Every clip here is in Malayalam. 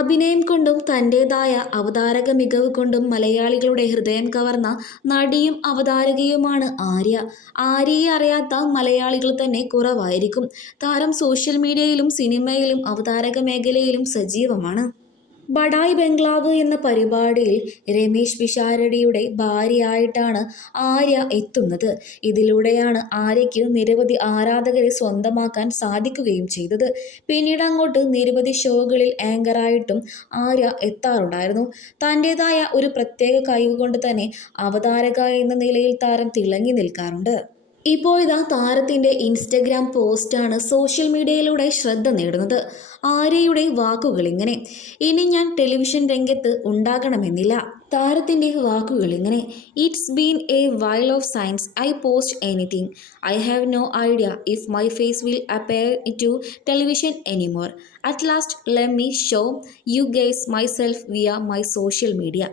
അഭിനയം കൊണ്ടും തന്റേതായ അവതാരക മികവ് കൊണ്ടും മലയാളികളുടെ ഹൃദയം കവർന്ന നടിയും അവതാരകയുമാണ് ആര്യ. ആര്യയെ അറിയാത്ത മലയാളികൾ തന്നെ കുറവായിരിക്കും. താരം സോഷ്യൽ മീഡിയയിലും സിനിമയിലും അവതാരക മേഖലയിലും സജീവമാണ്. ബഡായ് ബംഗ്ലാവ് എന്ന പരിപാടിയിൽ രമേശ് പിഷാരടിയുടെ ഭാര്യയായിട്ടാണ് ആര്യ എത്തുന്നത്. ഇതിലൂടെയാണ് ആര്യയ്ക്ക് നിരവധി ആരാധകരെ സ്വന്തമാക്കാൻ സാധിക്കുകയും ചെയ്തത്. പിന്നീട് അങ്ങോട്ട് നിരവധി ഷോകളിൽ ആങ്കറായിട്ടും ആര്യ എത്താറുണ്ടായിരുന്നു. തന്റേതായ ഒരു പ്രത്യേക കഴിവ് കൊണ്ട് തന്നെ അവതാരക എന്ന നിലയിൽ താരം തിളങ്ങി നിൽക്കാറുണ്ട്. ഇപ്പോഴിതാ താരത്തിന്റെ ഇൻസ്റ്റഗ്രാം പോസ്റ്റാണ് സോഷ്യൽ മീഡിയയിലൂടെ ശ്രദ്ധ നേടുന്നത്. ആര്യയുടെ വാക്കുകൾ ഇങ്ങനെ ഇനി ഞാൻ ടെലിവിഷൻ രംഗത്ത് ഉണ്ടാകണമെന്നില്ല. താരത്തിന്റെ വാക്കുകൾ ഇങ്ങനെ it's been a while of since I post anything I have no idea if my face will appear to television anymore at last let me show you guys myself via my social media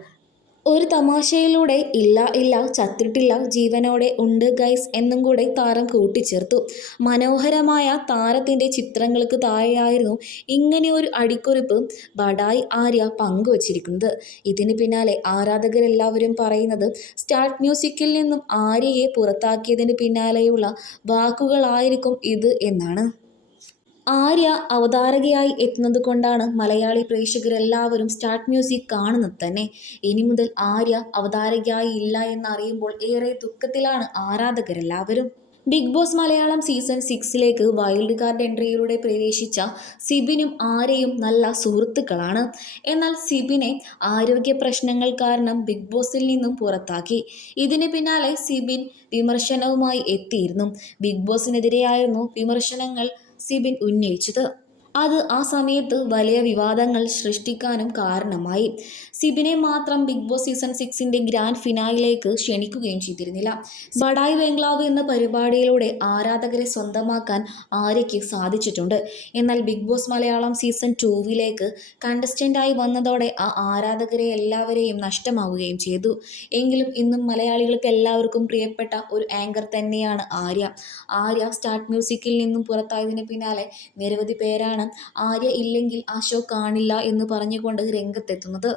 ഒരു തമാശയിലൂടെ ഇല്ല ഇല്ല ചത്തിട്ടില്ല ജീവനോടെ ഉണ്ട് ഗൈസ് എന്നും കൂടെ താരം കൂട്ടിച്ചേർത്തു. മനോഹരമായ താരത്തിന്റെ ചിത്രങ്ങൾക്ക് താഴെയായിരുന്നു ഇങ്ങനെ ഒരു അടിക്കുറിപ്പ് ബഡായ് ആര്യ പങ്കുവച്ചിരിക്കുന്നത്. ഇതിന് പിന്നാലെ ആരാധകരെല്ലാവരും പറയുന്നത് സ്റ്റാർട്ട് മ്യൂസിക്കിൽ നിന്നും ആര്യയെ പുറത്താക്കിയതിന് പിന്നാലെയുള്ള വാക്കുകളായിരിക്കും ഇത് എന്നാണ്. ആര്യ അവതാരകയായി എത്തുന്നത് കൊണ്ടാണ് മലയാളി പ്രേക്ഷകരെല്ലാവരും സ്റ്റാർട്ട് മ്യൂസിക് കാണുന്നത് തന്നെ. ഇനി മുതൽ ആര്യ അവതാരകയായി ഇല്ല എന്നറിയുമ്പോൾ ഏറെ ദുഃഖത്തിലാണ് ആരാധകരെല്ലാവരും. ബിഗ് ബോസ് മലയാളം സീസൺ സിക്സിലേക്ക് വൈൽഡ് കാർഡ് എൻട്രിയിലൂടെ പ്രവേശിച്ച സിബിനും ആരെയും നല്ല സുഹൃത്തുക്കളാണ്. എന്നാൽ സിബിനെ ആരോഗ്യ പ്രശ്നങ്ങൾ കാരണം ബിഗ് ബോസിൽ നിന്നും പുറത്താക്കി. ഇതിന് പിന്നാലെ സിബിൻ വിമർശനവുമായി എത്തിയിരുന്നു. ബിഗ് ബോസിനെതിരെയായിരുന്നു വിമർശനങ്ങൾ സിബിൻ ഉന്നയിച്ചത് അത് ആ സമയത്ത് വലിയ വിവാദങ്ങൾ സൃഷ്ടിക്കാനും കാരണമായി. സിബിനെ മാത്രം ബിഗ് ബോസ് സീസൺ സിക്സിന്റെ ഗ്രാൻഡ് ഫിനാലിലേക്ക് ക്ഷണിക്കുകയും ചെയ്തിരുന്നില്ല. ബഡായ് ബംഗ്ലാവ് എന്ന പരിപാടിയിലൂടെ ആരാധകരെ സ്വന്തമാക്കാൻ ആര്യയ്ക്ക് സാധിച്ചിട്ടുണ്ട്. എന്നാൽ ബിഗ് ബോസ് മലയാളം സീസൺ ടൂവിലേക്ക് കണ്ടസ്റ്റന്റായി വന്നതോടെ ആ ആരാധകരെ എല്ലാവരെയും നഷ്ടമാവുകയും ചെയ്തു. എങ്കിലും ഇന്നും മലയാളികൾക്ക് എല്ലാവർക്കും പ്രിയപ്പെട്ട ഒരു ആങ്കർ തന്നെയാണ് ആര്യ. ആര്യ സ്റ്റാർട്ട് മ്യൂസിക്കിൽ നിന്നും പുറത്തായതിന് പിന്നാലെ നിരവധി പേരാണ് ആര്യ ഇല്ലെങ്കിൽ അശോക് കാണില്ല എന്ന് പറഞ്ഞുകൊണ്ട് രംഗത്തെത്തുന്നത്.